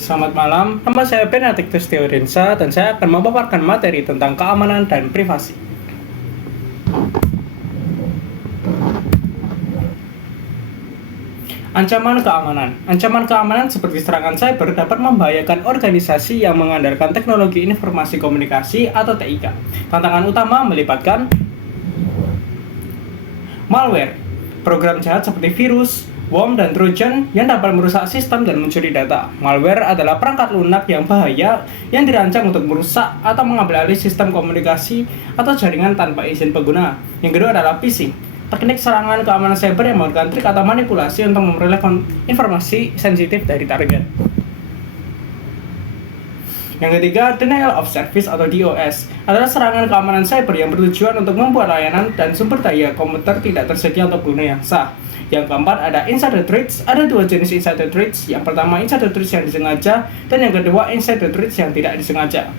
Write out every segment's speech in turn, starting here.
Selamat malam, nama saya Benedictus Theodensa dan saya akan memaparkan materi tentang keamanan dan privasi. Ancaman keamanan seperti serangan cyber dapat membahayakan organisasi yang mengandalkan teknologi informasi komunikasi atau TIK. Tantangan utama melibatkan malware, program jahat seperti virus, worm, dan trojan yang dapat merusak sistem dan mencuri data. Malware adalah perangkat lunak yang bahaya yang dirancang untuk merusak atau mengambil alih sistem komunikasi atau jaringan tanpa izin pengguna. Yang kedua adalah phishing, teknik serangan keamanan cyber yang menggunakan trik atau manipulasi untuk memperoleh informasi sensitif dari target. Yang ketiga, denial of service atau DOS adalah serangan keamanan cyber yang bertujuan untuk membuat layanan dan sumber daya komputer tidak tersedia untuk pengguna yang sah. Yang keempat ada insider threats. Ada dua jenis insider threats. Yang pertama insider threats yang disengaja dan yang kedua insider threats yang tidak disengaja.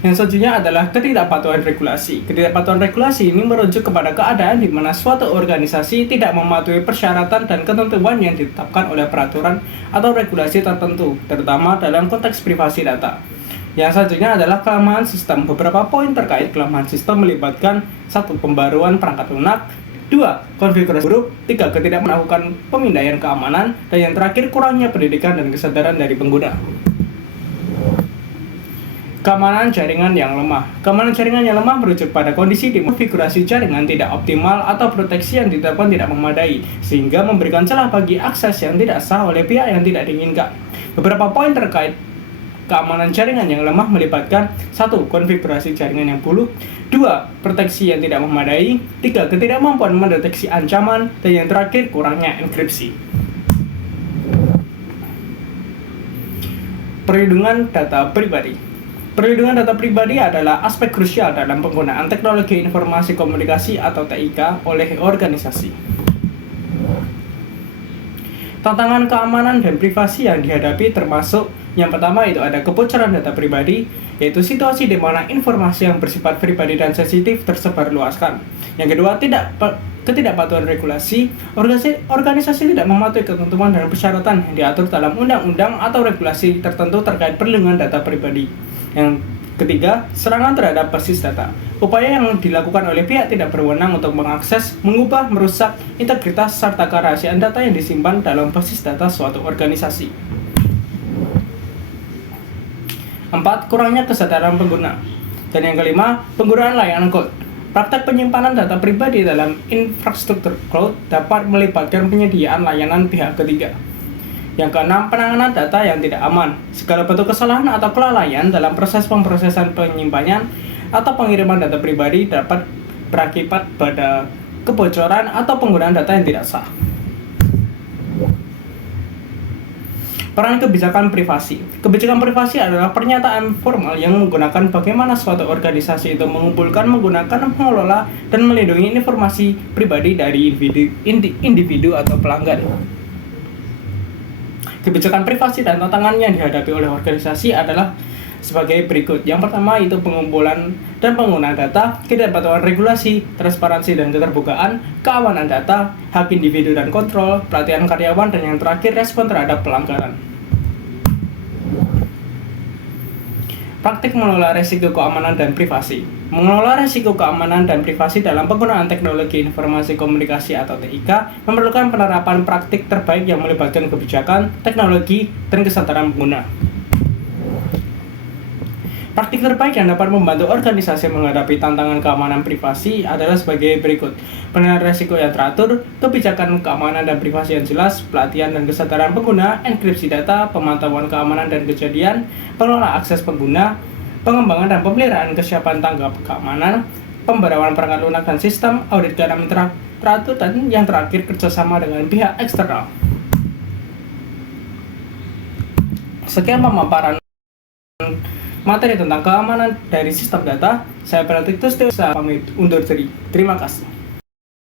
Yang selanjutnya adalah ketidakpatuhan regulasi. Ketidakpatuhan regulasi ini merujuk kepada keadaan di mana suatu organisasi tidak mematuhi persyaratan dan ketentuan yang ditetapkan oleh peraturan atau regulasi tertentu, terutama dalam konteks privasi data. Yang selanjutnya adalah kelemahan sistem. Beberapa poin terkait kelemahan sistem melibatkan 1. Pembaruan perangkat lunak, 2. Konfigurasi buruk, 3. Ketidakmelakukan pemindaian keamanan, dan yang terakhir kurangnya pendidikan dan kesadaran dari pengguna. Keamanan jaringan yang lemah. Keamanan jaringan yang lemah merujuk pada kondisi di konfigurasi jaringan tidak optimal atau proteksi yang diterapkan tidak memadai, sehingga memberikan celah bagi akses yang tidak sah oleh pihak yang tidak diinginkan. Beberapa poin terkait keamanan jaringan yang lemah melibatkan 1. Konfigurasi jaringan yang buruk, 2. Proteksi yang tidak memadai, 3. Ketidakmampuan mendeteksi ancaman, dan yang terakhir kurangnya enkripsi. Perlindungan data pribadi. Perlindungan data pribadi adalah aspek krusial dalam penggunaan teknologi informasi komunikasi atau TIK oleh organisasi. Tantangan keamanan dan privasi yang dihadapi termasuk yang pertama itu ada kebocoran data pribadi, yaitu situasi di mana informasi yang bersifat pribadi dan sensitif tersebar luaskan. Yang kedua, ketidakpatuhan regulasi. Organisasi tidak mematuhi ketentuan dan persyaratan yang diatur dalam undang-undang atau regulasi tertentu terkait perlindungan data pribadi. Yang ketiga, serangan terhadap basis data. Upaya yang dilakukan oleh pihak tidak berwenang untuk mengakses, mengubah, merusak integritas serta kerahasiaan data yang disimpan dalam basis data suatu organisasi. 4. Kurangnya kesadaran pengguna. Dan yang kelima, penggunaan layanan cloud. Praktek penyimpanan data pribadi dalam infrastruktur cloud dapat melibatkan penyediaan layanan pihak ketiga. Yang keenam, penanganan data yang tidak aman. Segala bentuk kesalahan atau kelalaian dalam proses pemrosesan penyimpanan atau pengiriman data pribadi dapat berakibat pada kebocoran atau penggunaan data yang tidak sah. Peran kebijakan privasi. Kebijakan privasi adalah pernyataan formal yang menggunakan bagaimana suatu organisasi itu mengumpulkan, menggunakan, mengelola, dan melindungi informasi pribadi dari individu atau pelanggan. Kebijakan privasi dan tantangan yang dihadapi oleh organisasi adalah sebagai berikut. Yang pertama itu pengumpulan dan penggunaan data, ketidakpatuhan regulasi, transparansi dan keterbukaan, keamanan data, hak individu dan kontrol, pelatihan karyawan, dan yang terakhir respon terhadap pelanggaran. Praktik mengelola risiko keamanan dan privasi. Mengelola risiko keamanan dan privasi dalam penggunaan teknologi informasi komunikasi atau TIK memerlukan penerapan praktik terbaik yang melibatkan kebijakan, teknologi, dan kesadaran pengguna. Praktik terbaik yang dapat membantu organisasi menghadapi tantangan keamanan privasi adalah sebagai berikut. Penilaian risiko yang teratur, kebijakan keamanan dan privasi yang jelas, pelatihan dan kesadaran pengguna, enkripsi data, pemantauan keamanan dan kejadian, pengelola akses pengguna, pengembangan dan pemeliharaan kesiapan tanggap keamanan, pembaruan perangkat lunak dan sistem, audit keamanan teratur, dan yang terakhir kerjasama dengan pihak eksternal. Sekian pemaparan materi tentang keamanan dari sistem data. Saya Benedictus Theodensa pamit undur diri. Terima kasih.